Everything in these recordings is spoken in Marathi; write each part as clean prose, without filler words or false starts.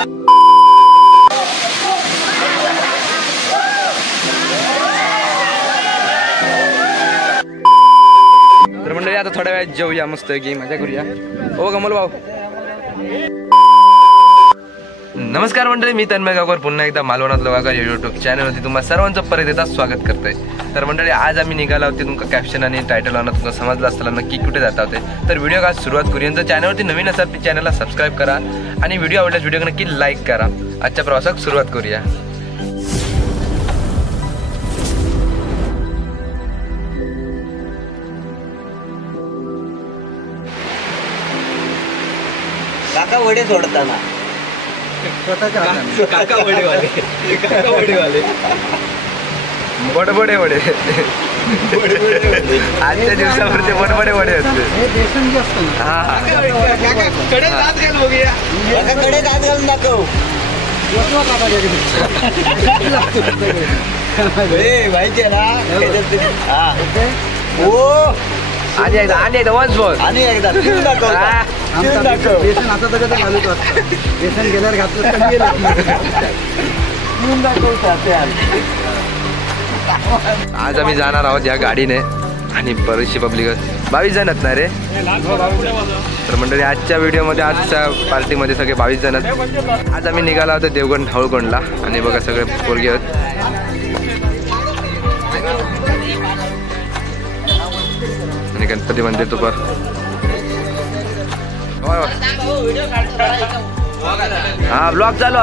तर मंडळी आता थोड्या वेळात जेवूया, मस्त की मजा करूया. हो कमल भाऊ. नमस्कार मंडळी, मी तन्मय गावकर पुन्हा एकदा मालवणात लोकांकर यूट्यूब चॅनलवरती तुम्हाला सर्वांचं परत एकदा स्वागत करतोय. तर मंडळी आज आम्ही निघाला होते, तुमका कॅप्शन आणि टायटल आणत तुमका समजलं असताना नक्की कुठे जाता होते. तर व्हिडिओ आज सुरुवात करूया. जर चॅनलवरती नवीन असाल तर चॅनलला सबस्क्राईब करा आणि व्हिडिओ आवडल्यास व्हिडिओ नक्की लाईक करा. आजच्या प्रवासात सुरुवात करूया. काका वडे सोडताना काका वडेवाले बडबडे वडे आजच्या दिवसावरती बडबडे वडे असते. कडे दात घालून दाखव. माहिती आहे ना. हो आणि एकदा वन्स मोर आणि एकदा दाखव. गेल्यावर आज आम्ही जाणार आहोत या गाडीने आणि बरीचशी पब्लिक 22 जण आहेत ना रे. तर मंडळी आजच्या व्हिडिओमध्ये आजच्या पार्टीमध्ये सगळे 22 जण आहेत. आज आम्ही निघाला होतो देवगण हळूगोंडला आणि बघा सगळे पोरगे आहेत. आणि गणपती मंदिर दुपार हा ब्लॉग चालू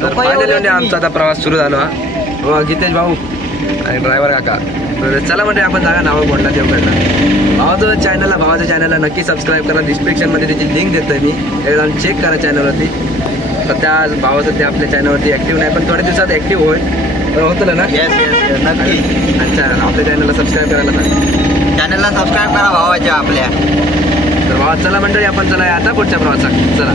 तर फायनली आमचा आता प्रवास सुरू झाला. गीतेश भाऊ आणि ड्रायव्हर काका. तर चला म्हणजे आपण जागा नावळकोंडला देवगडला. भावाच्या चॅनलला नक्की सबस्क्राईब करा. डिस्क्रिप्शनमध्ये त्याची लिंक देतोय मी, एकदा चेक करा चॅनलवरती. सध्या भावाचं ते आपल्या चॅनलवरती ॲक्टिव्ह नाही, पण थोड्या दिवसात ॲक्टिव्ह होतं ना. नक्की. अच्छा, आपल्या चॅनलला सबस्क्राईब करायला सांग. चॅनलला सबस्क्राईब करा भावाच्या आपल्या. तर भावा चला मंडळी आपण चला आता पुढच्या प्रवासात. चला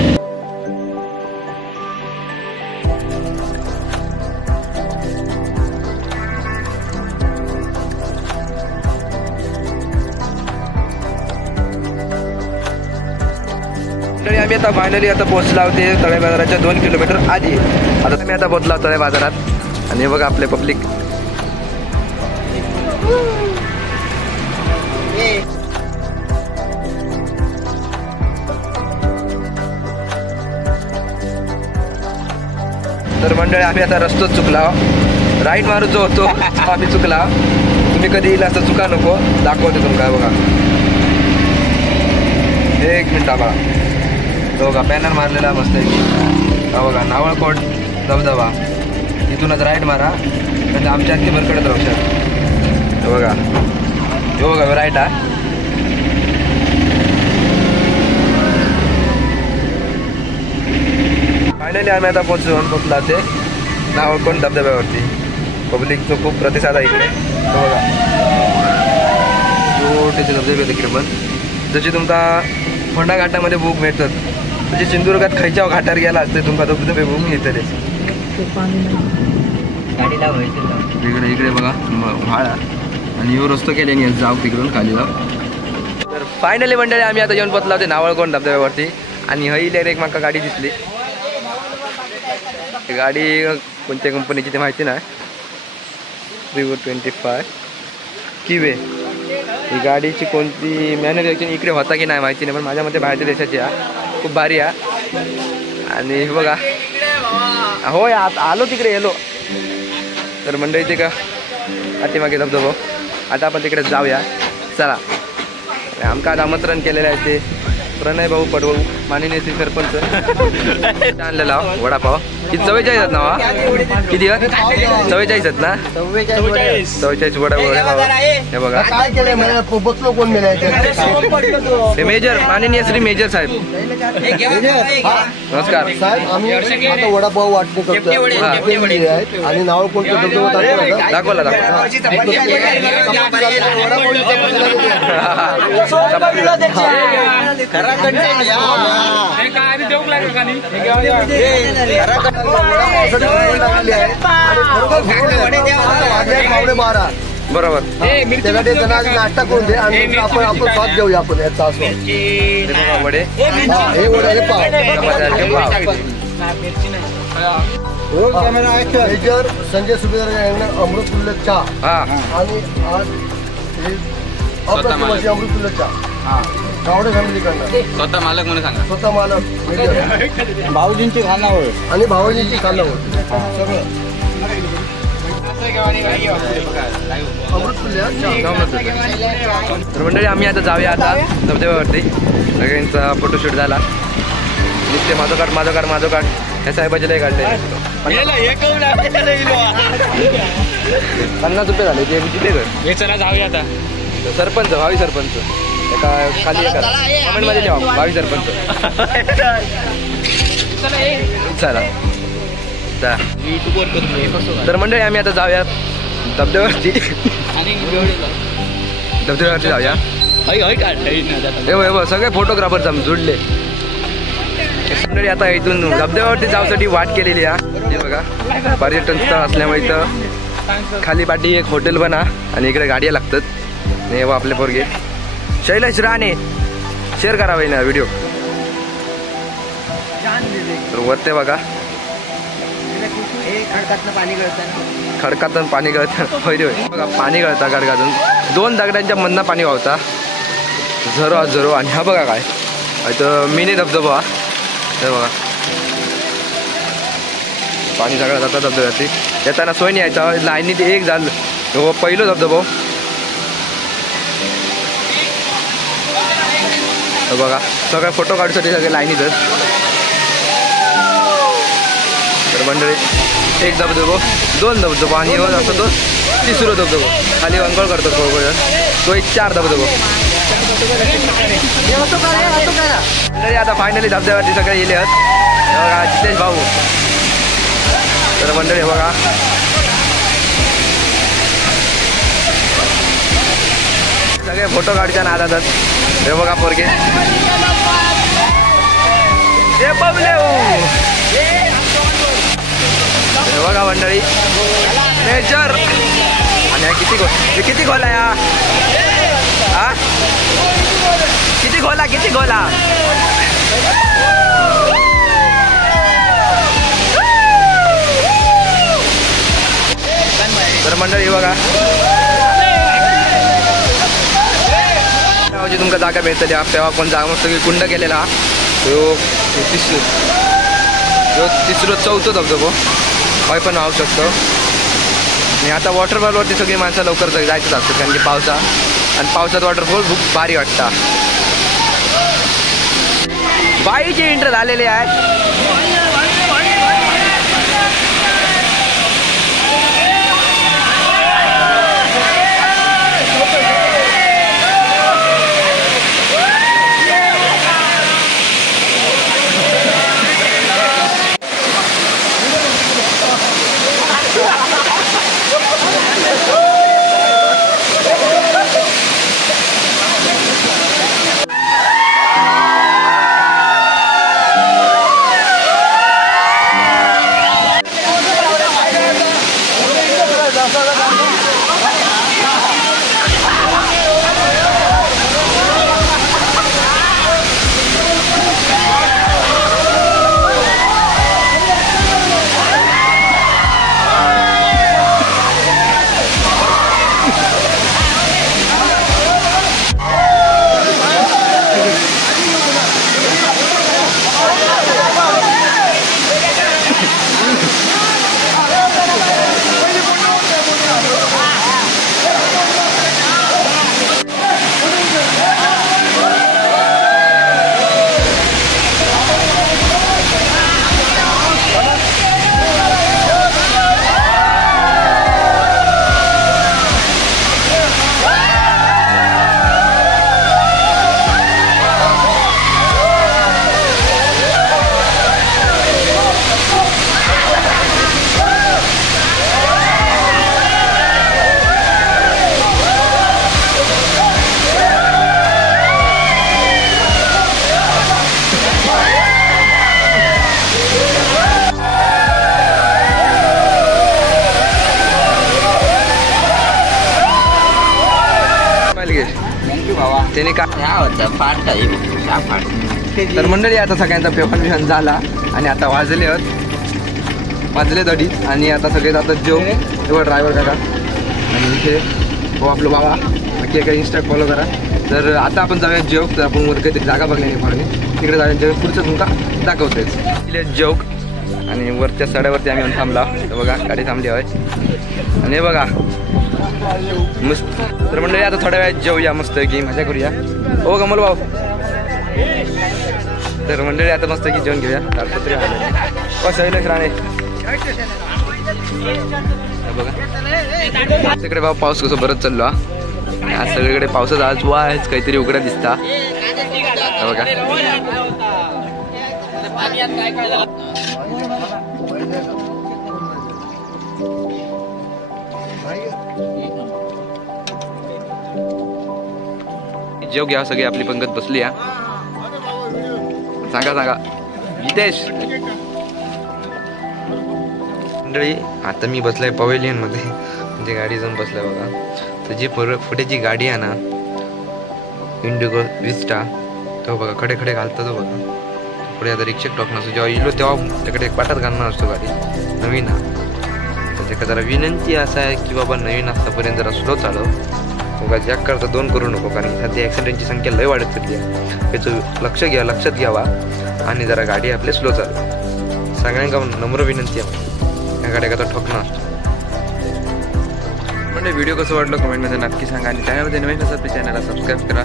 आम्ही आता फायनली पोहोचला होते तळे बाजाराच्या 2 किलोमीटर आधी. आता मी पोहोचला तळे बाजारात आणि बघा आपले पब्लिक. तर मंडळी आम्ही आता रस्तोच चुकला. राईट मारू जो होतो आम्ही चुकला. तुम्ही कधी येईल असं चुका नको. दाखवते तुमका बघा. 1 मिनिट बघा. तो बघा पॅनर मारलेला मस्त आहे. बघा नावळकोट धबधबा. इथूनच राईट मारा म्हणजे आमच्या अगदी भरकडत राहू शकत. बघा हो बघा राईट आहे. फायनली आम्ही आता पोचला ते नावळकोट धबधब्यावरती. पब्लिकचा खूप प्रतिसाद आहे इकडे. बघा छोटेसे धबधबे तिकडे पण जसे तुमका फोंडा घाटामध्ये बुक मिळतात म्हणजे सिंधुदुर्गात खयच्या घाटावर गेला असते तुमका धबधबे बुक मिळतले. इकडे बघा व्हाळा आणि यो रस्तो केल्याने जाऊ तिकडून खाली जाऊ. तर फायनली मंडळी आम्ही आता येऊन पोचला होते नावळकोट धबधब्यावरती आणि हईले एक माका गाडी दिसली. गाडी कोणत्या कंपनीची ते माहिती नाही. Vivo 25 किवे. ही गाडीची कोणती मॅन्युफॅक्चरिंग इकडे होता की नाही माहिती नाही, पण माझ्या मते बाहेरच्या देशाची आहे. खूप भारी आहे. आणि बघा होय आलो तिकडे येलो. तर मंडळी ते का पाठीमागे धबधबा. आता आपण तिकडे जाऊया. चला आमका आमंत्रण केलेलं आहे ते प्रणय भाऊ पडवू माननीय श्री सरपंच आणलेला वडापाव किती 44 आहेत ना किती 44 आहेत ना 44 वडापाव हे बघा काय केलंय बसलो कोण हे मेजर माननीय श्री मेजर साहेब नमस्कार साहेब आम्ही आता वडापाव वाटणी करतोय आणि नाव कोणतं दाखवला बरोबर नाश्ता करून दे आणि आपण स्वाद घेऊया आपण याचा वडे हे वडे मेजर संजय सुभेदार यांना अमृतुल्य चहा आणि आज अमृतुल्य चहा गावडे फॅमिलीकडनं स्वतः मालक म्हणून सांगा स्वतः मालक भाऊजींची खानावळ आणि भाऊजींची खानावळ सगळं तर मंडळी आम्ही आता जाऊया आता धबधब्यावरती सगळ्यांचा फोटोशूट झाला नुसते माझं काढ ह्या साहेबाचे लय काढले 50 रुपये झाले ते किती घर चला जाऊया आता सरपंच भावी सरपंच एका खाली कमेंट मध्ये ठेवा भावी सरपंच चला तर मंडळी आम्ही आता जाऊया धबधब्यावरती जाऊया हे सगळे फोटोग्राफर जुडले मंडळी आता इथून धबधब्यावरती जाऊसाठी वाट केलेली आहे हे बघा पर्यटन स्थळ असल्यामुळे इथं खाली पाठी एक हॉटेल बना आणि इकडे गाड्या लागतात आणि आपले पोरगे शैलेश राणे शेअर करावे ना व्हिडिओ तर वरते बघा खडकातून पाणी गळतं बघा पाणी गळतं खडकातून 2 दगडांच्या मधनं पाणी वाहता झरो आणि हा बघा काय इथं मिनी धबधबा हे बघा पाणी सगळं जातं धबधब्यावरती येताना सोय नाही यायचा लाईनीत एक झालं हो पहिलं धबधबा बघा सगळं फोटो काढूसाठी सगळे लाईनीतच तर मंडळी एक धबधबो 2 धबधबो आणि असं तो 3रा धबधबो खाली अंकळ करतो तो एक 4 धबधबो मंडळी आता फायनली धबधब्यावरती सगळे गेले आहेत बघा जितेश भाऊ तर मंडळी बघा सगळे फोटो काढच्या नादातच हे बघा पोरगे हे बघा मंडळी नेचर आणि किती खोला या किती खोला तर मंडळी बघा तुमका जागा भेटतली तेव्हा कोण जागा मस्त कुंड केलेला तो 3रा 4था धबधबो हय पण वाहू शकतो आणि आता वॉटरफॉलवरती सगळी माणसं लवकर जायचं असतं कारण की पावसात वॉटरफॉल खूप भारी वाटतं बाईची एंट्री झालेली आहे त्याने का तर मंडळी आता सगळ्यांचा पेपर विहन झाला आणि आता वाजले अडीच आणि आता सगळे जातात जेव तेव्हा ड्रायव्हर काका आणि इथे हो आपलं बाबा नक्की एका इंस्टा फॉलो करा. तर आता आपण जाऊया जेव. तर आपण वर काहीतरी जागा बघण्याची म्हणून तिकडे जाऊया जेव पुढचं तुमका दाखवतेच जेव. आणि वरच्या सड्यावरती आम्ही येऊन थांबला. तर बघा गाडी थांबली आहे आणि हे बघा मस्त. तर मंडळी आता थोड्या वेळात जेवूया मस्त की मजा करूया हो कमल भाऊ. तर मंडळी आता मस्त की जेवण घेऊया. ताडपत्री शैलेश राणे बघा तिकडे बाबा पाऊस कसं बरंच चाललो आज सगळीकडे पावसाच आज वाच काहीतरी उघडा दिसता बघा. जेव घ्या सगळी आपली पंगत बसली या. सांगा गीतेश. मंडळी आता मी बसलाय पवेलियन मध्ये म्हणजे गाडी जाऊन बसलाय बघा. तर जी पुढे जी गाडी आहे ना इंडिगो विस्टा तो बघा खडे खडे घालतो तो बघा. पुढे आता रिक्षा टोकणार असतो जेव्हा येलो तेव्हा त्याकडे एक पाठात घालणार असतो गाडी नवीन हा. तर त्याला जरा विनंती असा आहे की बाबा नवीन असतापर्यंत जरा स्लो चालव बघा. जॅक करता 2 करू नको कारण सध्या ॲक्सिडेंटची संख्या लय वाढत चालली आहे. त्याचं लक्षात घ्यावा आणि जरा गाडी आपली स्लो चालव. सगळ्यांना नम्र विनंती आहे या गाड्या करता ठोकणं असतो. म्हणजे व्हिडिओ कसं वाटलं कमेंटमध्ये नक्की सांगा आणि त्यामध्ये नवीन असेल तर चॅनलला सबस्क्राईब करा.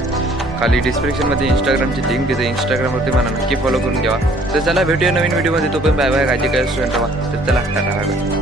खाली डिस्क्रिप्शनमध्ये इंस्टाग्रामची लिंक देते इंस्टाग्रामवरती मला नक्की फॉलो करून घ्यावा. तर चला भेटूया नवीन व्हिडिओमध्ये. तो पण बाय बाय. काळजी काय स्टुडंट राहा. तर चला टाटा बाय बाय.